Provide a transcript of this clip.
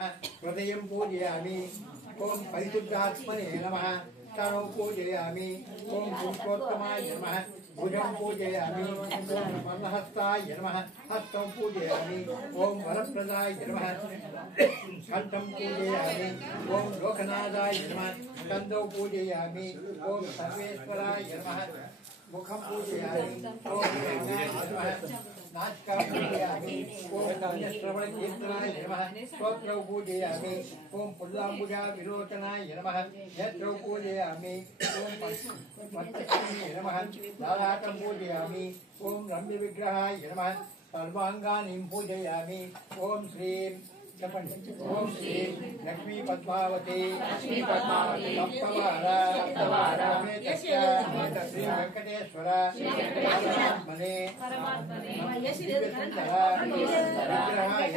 हृदयं पूजयामि ओम परिशुद्धात्मने नमः तनौ पूजयामि ओम पुरुषोत्तमाय नमः भुजं पूजयामि ओम मनहस्ताय नमः हस्तं पूजयामि ओम वरप्रदाय नमः कंठं पूजयामि ओम लोकनाथाय नमः कंदौ पूजयामि ओम सर्वेश्वराय नमः मुखं पूजयामि ओम नारायणाय नमः नाटकं पूजयामि ओम श्रवणकीर्तनाय नमः स्तोत्रं पूजयामि ओम पुल्लाम्बुजा विलोचनाय नमः नेत्रं पूजयामि ओम पञ्चस्कन्धाय नमः लालाटं पूजयामि ओम रम्यविग्रहाय नमः सर्वाङ्गानि पूजयामि ओम श्रीं ओम श्री लक्ष्मी पद्मावती सप्तवार श्री वेंकटेश्वर परमात्मने विग्रहाय